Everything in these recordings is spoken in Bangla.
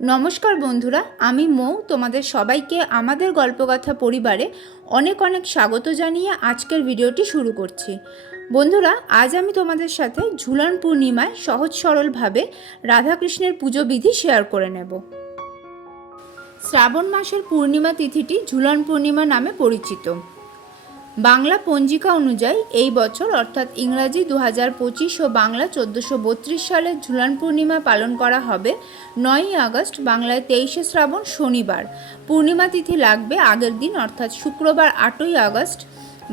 নমস্কার বন্ধুরা, আমি মৌ তোমাদের সবাইকে আমাদের গল্পকথা পরিবারে অনেক অনেক স্বাগত জানিয়ে আজকের ভিডিওটি শুরু করছি। বন্ধুরা, আজ আমি তোমাদের সাথে ঝুলন পূর্ণিমায় সহজ সরলভাবে রাধাকৃষ্ণের পুজো বিধি শেয়ার করে নেব। শ্রাবণ মাসের পূর্ণিমা তিথিটি ঝুলন পূর্ণিমা নামে পরিচিত। বাংলা পঞ্জিকা অনুযায়ী এই বছর অর্থাৎ ইংরাজি 2025 ও বাংলা 1432 সালে ঝুলন পূর্ণিমা পালন করা হবে 9ই আগস্ট, বাংলায় 23শে শ্রাবণ শনিবার। পূর্ণিমা তিথি লাগবে আগের দিন অর্থাৎ শুক্রবার 8ই আগস্ট,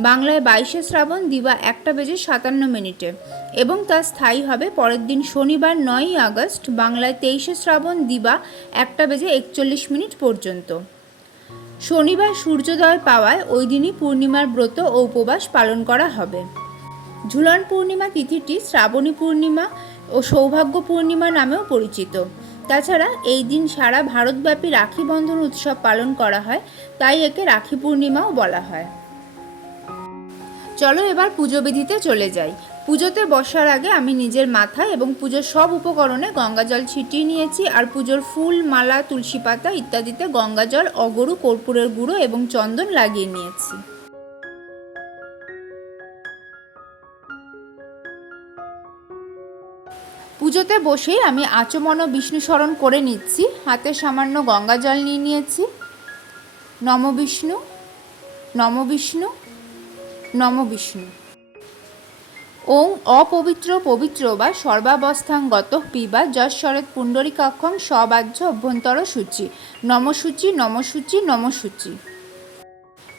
বাংলায় 22শে শ্রাবণ দিবা 1:57 এবং তা স্থায়ী হবে পরের দিন শনিবার 9ই আগস্ট, বাংলায় 23শে শ্রাবণ দিবা 1:41 পর্যন্ত। শনিবার সূর্যোদয় পাওয়ায় ওই দিনই পূর্ণিমার ব্রত ও উপবাস পালন করা হবে। ঝুলন পূর্ণিমা তিথিটি শ্রাবণী পূর্ণিমা ও সৌভাগ্য পূর্ণিমা নামেও পরিচিত। তাছাড়া এই দিন সারা ভারতব্যাপী রাখি বন্ধন উৎসব পালন করা হয়, তাই একে রাখি পূর্ণিমাও বলা হয়। চলো এবার পুজো বিধিতে চলে যাই। পুজোতে বসার আগে আমি নিজের মাথায় এবং পুজোর সব উপকরণে গঙ্গাজল ছিটিয়ে নিয়েছি, আর পুজোর ফুল, মালা, তুলসী পাতা ইত্যাদিতে গঙ্গাজল, অগরু, কর্পূরের গুঁড়ো এবং চন্দন লাগিয়ে নিয়েছি। পুজোতে বসেই আমি আচমন বিষ্ণু স্মরণ করে নিচ্ছি। হাতে সামান্য গঙ্গাজল নিয়ে নিয়েছি। নম বিষ্ণু, নম বিষ্ণু, নম বিষ্ণু। ওং অপবিত্র পবিত্র বা সর্বাবস্থাং গতঃ পিবা যশ্বরেত পুণ্ডরিকাক্ষং সবাহ্য অভ্যন্তর সূচি, নমসূচি, নমসূচি, নমসূচি।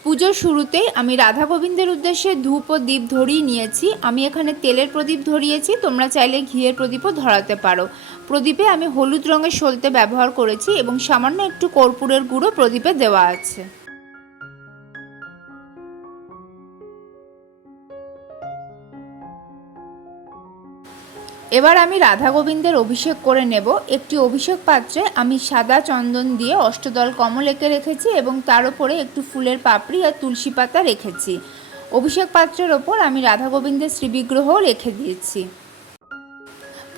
পুজোর শুরুতেই আমি রাধা গোবিন্দের উদ্দেশ্যে ধূপ ও দীপ ধরিয়ে নিয়েছি। আমি এখানে তেলের প্রদীপ ধরিয়েছি, তোমরা চাইলে ঘিয়ের প্রদীপও ধরাতে পারো। প্রদীপে আমি হলুদ রঙের সলতে ব্যবহার করেছি এবং সামান্য একটু কর্পূরের গুঁড়ো প্রদীপে দেওয়া আছে। এবার আমি রাধা গোবিন্দের অভিষেক করে নেব। একটি অভিষেক পাত্রে আমি সাদা চন্দন দিয়ে অষ্টদল কমল এঁকে রেখেছি এবং তার উপরে একটু ফুলের পাপড়ি আর তুলসী পাতা রেখেছি। অভিষেক পাত্রের ওপর আমি রাধা গোবিন্দের শ্রীবিগ্রহও রেখে দিয়েছি।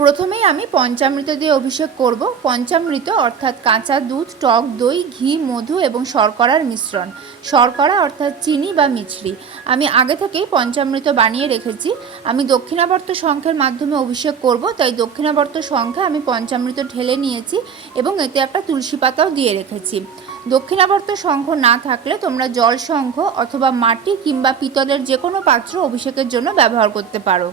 প্রথমেই আমি পঞ্চামৃত দিয়ে অভিষেক করব। পঞ্চামৃত অর্থাৎ কাঁচা দুধ, টক দই, ঘি, মধু এবং শর্করার মিশ্রণ। শর্করা অর্থাৎ চিনি বা মিছরি। আমি আগে থেকেই পঞ্চামৃত বানিয়ে রেখেছি। আমি দক্ষিণাবর্ত শঙ্খের মাধ্যমে অভিষেক করব, তাই দক্ষিণাবর্ত শঙ্খে আমি পঞ্চামৃত ঢেলে নিয়েছি এবং এতে একটা তুলসী পাতাও দিয়ে রেখেছি। দক্ষিণাবর্ত শঙ্খ না থাকলে তোমরা জল শঙ্খ অথবা মাটি কিংবা পিতলের যে কোনো পাত্র অভিষেকের জন্য ব্যবহার করতে পারো।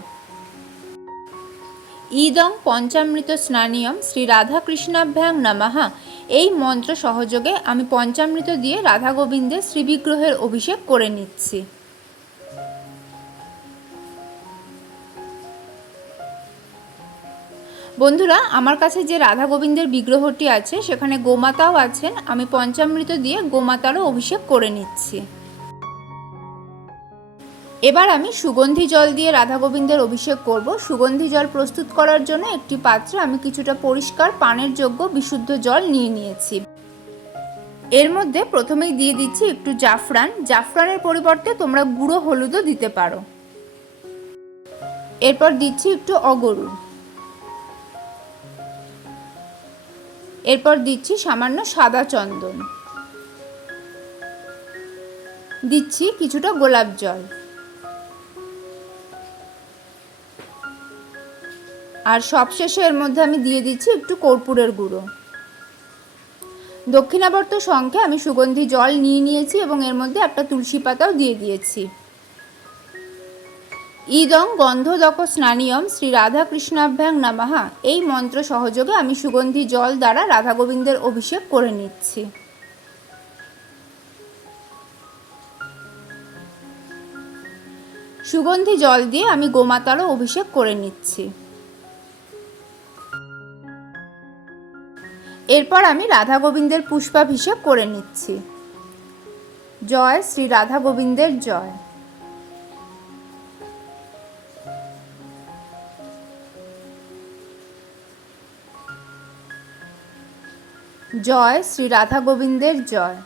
ইদং পঞ্চামৃত স্নানিয়ম শ্রী রাধাকৃষ্ণাভ্যাং নমঃ, এই মন্ত্র সহযোগে আমি পঞ্চামৃত দিয়ে রাধা গোবিন্দের শ্রীবিগ্রহের অভিষেক করে নিচ্ছি। বন্ধুরা, আমার কাছে যে রাধা গোবিন্দের বিগ্রহটি আছে সেখানে গোমাতাও আছেন। আমি পঞ্চামৃত দিয়ে গোমাতারও অভিষেক করে নিচ্ছি। এবার আমি সুগন্ধি জল দিয়ে রাধা গোবিন্দের অভিষেক করব। সুগন্ধি জল প্রস্তুত করার জন্য একটি পাত্রে আমি কিছুটা পরিষ্কার পানের যোগ্য বিশুদ্ধ জল নিয়ে নিয়েছি। এর মধ্যে প্রথমেই দিয়ে দিচ্ছি একটু জাফরান। জাফরানের পরিবর্তে তোমরা গুঁড়ো হলুদও দিতে পারো। এরপর দিচ্ছি একটু অগরু। এরপর দিচ্ছি সামান্য সাদা চন্দন। দিচ্ছি কিছুটা গোলাপ জল। আর সবশেষে এর মধ্যে আমি দিয়ে দিচ্ছি একটু কর্পূরের গুঁড়ো। দক্ষিণাবর্ত শঙ্খে আমি সুগন্ধি জল নিয়ে নিয়েছি এবং এর মধ্যে একটা তুলসী পাতাও দিয়ে দিয়েছি। ইদং গন্ধোদক স্নানিয়ম শ্রী রাধাকৃষ্ণাভ্যাং নমঃ, এই মন্ত্র সহযোগে আমি সুগন্ধি জল দ্বারা রাধা গোবিন্দের অভিষেক করে নিচ্ছি। সুগন্ধি জল দিয়ে আমি গোমাতারও অভিষেক করে নিচ্ছি। এরপর আমি রাধা গোবিন্দের পুষ্পাভিষেক করে নিচ্ছি। জয় শ্রী রাধা গোবিন্দের জয়। জয় শ্রী রাধা গোবিন্দের জয়।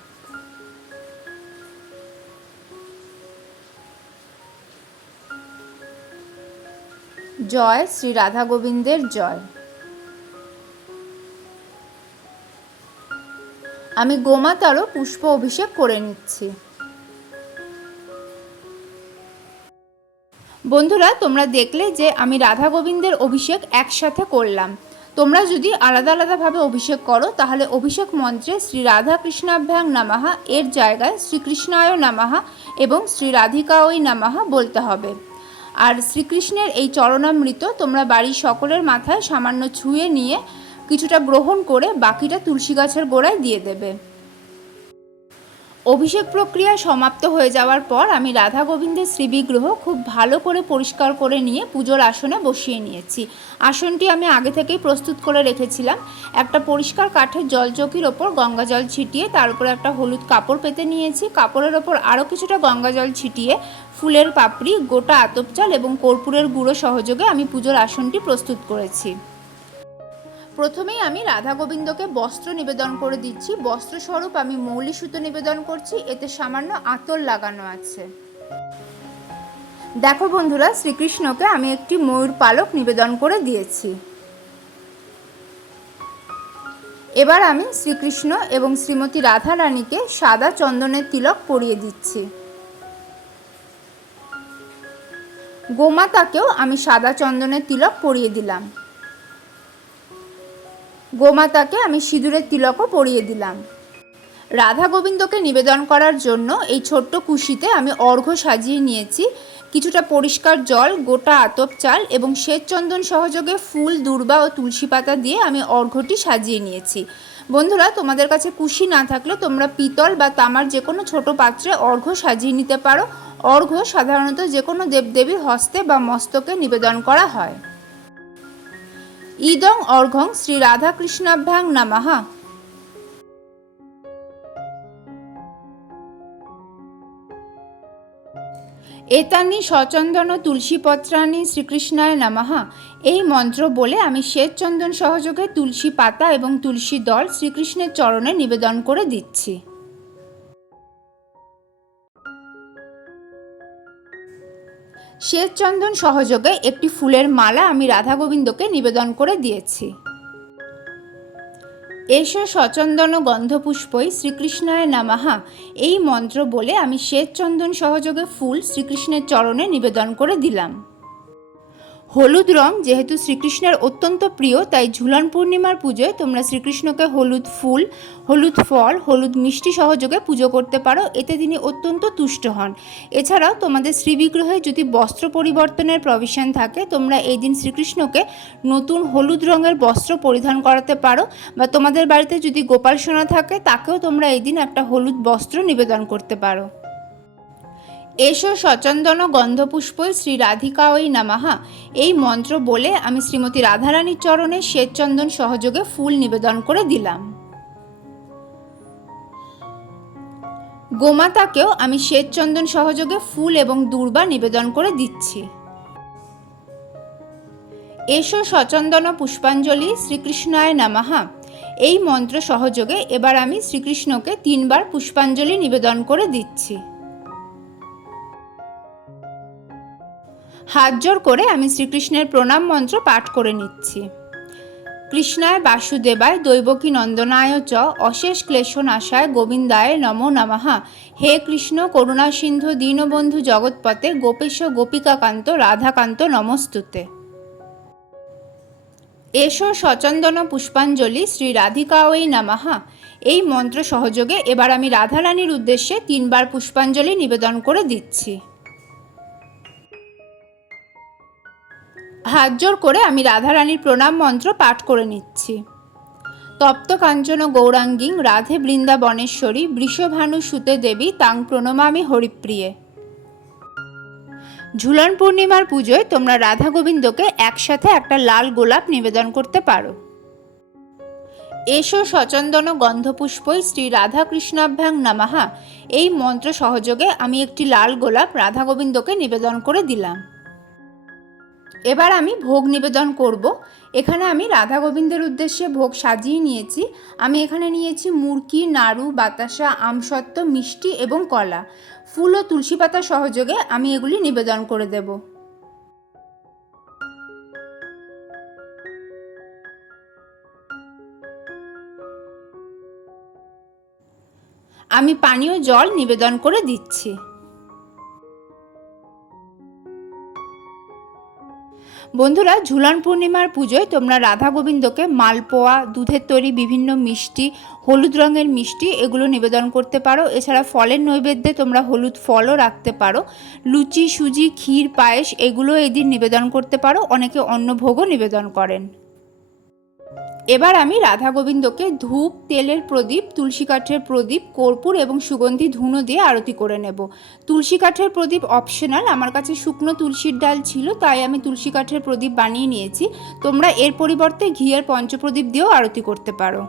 জয় শ্রী রাধা গোবিন্দের জয়। আমি গোমাতারও পুষ্প অভিষেক করে নিচ্ছি। বন্ধুরা, তোমরা দেখলে যে আমি রাধা গোবিন্দের অভিষেক একসাথে করলাম। তোমরা যদি আলাদা আলাদাভাবে অভিষেক করো তাহলে অভিষেক মন্ত্রে শ্রী রাধা কৃষ্ণাভ্যাং নমঃ এর জায়গায় শ্রীকৃষ্ণায় নমঃ এবং শ্রী রাধিকায় নমঃ বলতে হবে। আর শ্রীকৃষ্ণের এই চরণামৃত তোমরা বাড়ির সকলের মাথায় সামান্য ছুঁয়ে নিয়ে কিছুটা গ্রহণ করে বাকিটা তুলসী গাছের গোড়ায় দিয়ে দেবে। অভিষেক প্রক্রিয়া সমাপ্ত হয়ে যাওয়ার পর আমি রাধা গোবিন্দের শ্রীবিগ্রহ খুব ভালো করে পরিষ্কার করে নিয়ে পুজোর আসনে বসিয়ে নিয়েছি। আসনটি আমি আগে থেকেই প্রস্তুত করে রেখেছিলাম। একটা পরিষ্কার কাঠের জলচৌকির ওপর গঙ্গা জল ছিটিয়ে তার উপরে একটা হলুদ কাপড় পেতে নিয়েছি। কাপড়ের ওপর আরও কিছুটা গঙ্গা জল ছিটিয়ে ফুলের পাপড়ি, গোটা আতপ চাল এবং কর্পূরের গুঁড়ো সহযোগে আমি পুজোর আসনটি প্রস্তুত করেছি। প্রথমেই আমি রাধা গোবিন্দকে বস্ত্র নিবেদন করে দিচ্ছি। বস্ত্রস্বরূপ আমি মৌলি সুতো নিবেদন করছি, এতে সামান্য আঁচল লাগানো আছে। দেখো বন্ধুরা, শ্রীকৃষ্ণকে আমি একটি ময়ূর পালক নিবেদন করে দিয়েছি। এবার আমি শ্রীকৃষ্ণ এবং শ্রীমতী রাধা রানীকে সাদা চন্দনের তিলক পরিয়ে দিচ্ছি। গোমাতাকেও আমি সাদা চন্দনের তিলক পরিয়ে দিলাম। গোমাতাকে আমি সিঁদুরের তিলকও পরিয়ে দিলাম। রাধা গোবিন্দকে নিবেদন করার জন্য এই ছোট্ট কুশিতে আমি অর্ঘ্য সাজিয়ে নিয়েছি। কিছুটা পরিষ্কার জল, গোটা আতপ চাল এবং শ্বেত চন্দন সহযোগে ফুল, দূর্বা ও তুলসী পাতা দিয়ে আমি অর্ঘ্যটি সাজিয়ে নিয়েছি। বন্ধুরা, তোমাদের কাছে কুশি না থাকলে তোমরা পিতল বা তামার যে কোনো ছোটো পাত্রে অর্ঘ্য সাজিয়ে নিতে পারো। অর্ঘ্য সাধারণত যে কোনো দেবদেবীর হস্তে বা মস্তকে নিবেদন করা হয়। ইদং অর্ঘ্যং শ্রী রাধা কৃষ্ণাভ্যাং নমঃ। এতানি সচন্দন তুলসীপত্রাণি শ্রীকৃষ্ণায় নমঃ। এই মন্ত্র বলে আমি শ্বেত চন্দন সহযোগে তুলসী পাতা এবং তুলসী দল শ্রীকৃষ্ণের চরণে নিবেদন করে দিচ্ছি। শ্বেত চন্দন সহযোগে একটি ফুলের মালা আমি রাধা গোবিন্দকে নিবেদন করে দিয়েছি। এসো সচন্দন গন্ধপুষ্পই শ্রীকৃষ্ণায় নমঃ। এই মন্ত্র বলে আমি শ্বেত চন্দন সহযোগে ফুল শ্রীকৃষ্ণের চরণে নিবেদন করে দিলাম। হলুদ রং যেহেতু শ্রীকৃষ্ণের অত্যন্ত প্রিয়, তাই ঝুলন পূর্ণিমার পুজোয় তোমরা শ্রীকৃষ্ণকে হলুদ ফুল, হলুদ ফল, হলুদ মিষ্টি সহযোগে পুজো করতে পারো। এতে তিনি অত্যন্ত তুষ্ট হন। এছাড়াও তোমাদের শ্রীবিগ্রহে যদি বস্ত্র পরিবর্তনের প্রভিশন থাকে, তোমরা এই দিন শ্রীকৃষ্ণকে নতুন হলুদ রঙের বস্ত্র পরিধান করাতে পারো, বা তোমাদের বাড়িতে যদি গোপাল সোনা থাকে তাকেও তোমরা এই দিন একটা হলুদ বস্ত্র নিবেদন করতে পারো। এসো সচন্দন গন্ধপুষ্পই শ্রী রাধিকায় নমঃ। এই মন্ত্র বলে আমি শ্রীমতী রাধারানীর চরণে শ্বেত চন্দন সহযোগে ফুল নিবেদন করে দিলাম। গোমাতাকেও আমি শ্বেত চন্দন সহযোগে ফুল এবং দূর্বা নিবেদন করে দিচ্ছি। এসো সচন্দন পুষ্পাঞ্জলি শ্রীকৃষ্ণায় নমঃ। এই মন্ত্র সহযোগে এবার আমি শ্রীকৃষ্ণকে 3 বার পুষ্পাঞ্জলি নিবেদন করে দিচ্ছি। হাত জোড় করে আমি শ্রীকৃষ্ণের প্রণাম মন্ত্র পাঠ করে নিচ্ছি। কৃষ্ণায় বাসুদেবায় দৈবকী নন্দনায় চ অশেষ ক্লেশনাশায় গোবিন্দায় নমো নমঃ। হে কৃষ্ণ করুণা সিন্ধু দীনবন্ধু জগৎপতে গোপেশ গোপিকাকান্ত রাধাকান্ত নমস্তুতে। এসো সচন্দন পুষ্পাঞ্জলি শ্রী রাধিকায় নমঃ। এই মন্ত্র সহযোগে এবার আমি রাধারানীর উদ্দেশ্যে 3 বার পুষ্পাঞ্জলি নিবেদন করে দিচ্ছি। হাত জোড় করে আমি রাধারানীর প্রণাম মন্ত্র পাঠ করে নিচ্ছি। তপ্ত কাঞ্চন গৌরাঙ্গীং রাধে বৃন্দাবনেশ্বরী বৃষভানু সুতে দেবী তাং প্রণমামি হরিপ্রিয়ে। ঝুলন পূর্ণিমার পুজোয় তোমরা রাধা গোবিন্দকে একসাথে একটা লাল গোলাপ নিবেদন করতে পারো। এসো সচন্দন গন্ধপুষ্পই শ্রী রাধা কৃষ্ণাভ্যাং নমঃ। এই মন্ত্র সহযোগে আমি একটি লাল গোলাপ রাধা গোবিন্দকে নিবেদন করে দিলাম। এবার আমি ভোগ নিবেদন করব। এখানে আমি রাধা গোবিন্দের উদ্দেশ্যে ভোগ সাজিয়ে নিয়েছি। আমি এখানে নিয়েছি মুরকি, নাড়ু, বাতাসা, আমসত্ত্ব, মিষ্টি এবং কলা। ফুল ও তুলসী পাতা সহযোগে আমি এগুলি নিবেদন করে দেব। আমি পানীয় জল নিবেদন করে দিচ্ছি। বন্ধুরা, ঝুলন পূর্ণিমার পুজোয় তোমরা রাধা গোবিন্দকে মালপোয়া, দুধের তৈরি বিভিন্ন মিষ্টি, হলুদ রঙের মিষ্টি এগুলো নিবেদন করতে পারো। এছাড়া ফলের নৈবেদ্যে তোমরা হলুদ ফলও রাখতে পারো। লুচি, সুজি, ক্ষীর, পায়েস এগুলো এই দিন নিবেদন করতে পারো। অনেকে অন্নভোগও নিবেদন করেন। এবার আমি রাধা গোবিন্দকে ধূপ, তেলের প্রদীপ, তুলসী কাঠের প্রদীপ, কর্পূর এবং সুগন্ধি ধুনো দিয়ে আরতি করে নেব। তুলসী কাঠের প্রদীপ অপশনাল, আমার কাছে শুকনো তুলসীর ডাল ছিল তাই আমি তুলসী কাঠের প্রদীপ বানিয়ে নিয়েছি। তোমরা এর পরিবর্তে ঘিয়ের পঞ্চপ্রদীপ দিয়েও আরতি করতে পারো।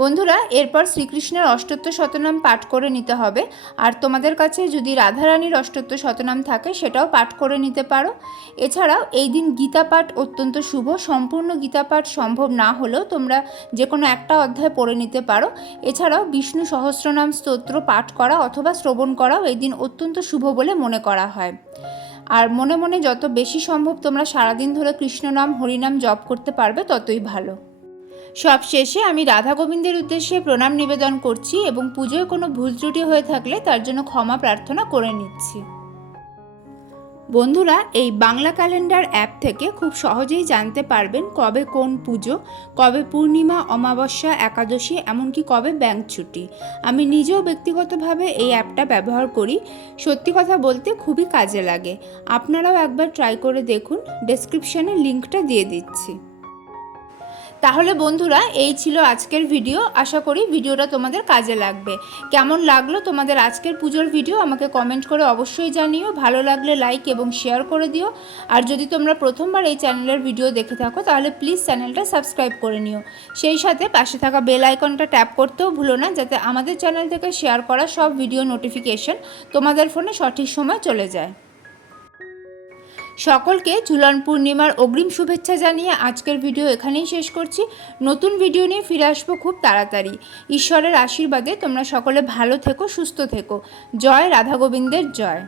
বন্ধুরা, এরপর শ্রীকৃষ্ণের অষ্টোত্তর শতনাম পাঠ করে নিতে হবে। আর তোমাদের কাছে যদি রাধারানীর অষ্টোত্তর শতনাম থাকে সেটাও পাঠ করে নিতে পারো। এছাড়াও এই দিন গীতা পাঠ অত্যন্ত শুভ। সম্পূর্ণ গীতা পাঠ সম্ভব না হলেও তোমরা যে কোনো একটা অধ্যায় পড়ে নিতে পারো। এছাড়াও বিষ্ণু সহস্রনাম স্তোত্র পাঠ করা অথবা শ্রবণ করাও এই দিন অত্যন্ত শুভ বলে মনে করা হয়। আর মনে মনে যত বেশি সম্ভব তোমরা সারাদিন ধরে কৃষ্ণনাম, হরিনাম জপ করতে পারবে ততই ভালো। সব শেষে আমি রাধা গোবিন্দের উদ্দেশ্যে প্রণাম নিবেদন করছি এবং পুজোয় কোনো ভুল ত্রুটি হয়ে থাকলে তার জন্য ক্ষমা প্রার্থনা করে নিচ্ছি। বন্ধুরা, এই বাংলা ক্যালেন্ডার অ্যাপ থেকে খুব সহজেই জানতে পারবেন কবে কোন পুজো, কবে পূর্ণিমা, অমাবস্যা, একাদশী, এমনকি কবে ব্যাংক ছুটি। আমি নিজেও ব্যক্তিগতভাবে এই অ্যাপটা ব্যবহার করি। সত্যি কথা বলতে খুবই কাজে লাগে। আপনারাও একবার ট্রাই করে দেখুন, ডেসক্রিপশানে লিঙ্কটা দিয়ে দিচ্ছি। তাহলে বন্ধুরা, এই ছিল আজকের ভিডিও। আশা করি ভিডিওটা তোমাদের কাজে লাগবে। কেমন লাগলো তোমাদের আজকের পুজোর ভিডিও আমাকে কমেন্ট করে অবশ্যই জানিও। ভালো লাগলে লাইক এবং শেয়ার করে দিও। আর যদি তোমরা প্রথমবার এই চ্যানেলের ভিডিও দেখে থাকো তাহলে প্লিজ চ্যানেলটা সাবস্ক্রাইব করে নিও। সেই সাথে পাশে থাকা বেল আইকনটা ট্যাপ করতেও ভুলো না, যাতে আমাদের চ্যানেল থেকে শেয়ার করা সব ভিডিও নোটিফিকেশন তোমাদের ফোনে সঠিক সময় চলে যায়। সকলকে ঝুলন পূর্ণিমার অগ্রিম শুভেচ্ছা জানিয়ে আজকের ভিডিও এখানেই শেষ করছি। নতুন ভিডিও নিয়ে ফিরে আসবো খুব তাড়াতাড়ি। ঈশ্বরের আশীর্বাদে তোমরা সকলে ভালো থেকো, সুস্থ থেকো। জয় রাধা গোবিন্দের জয়।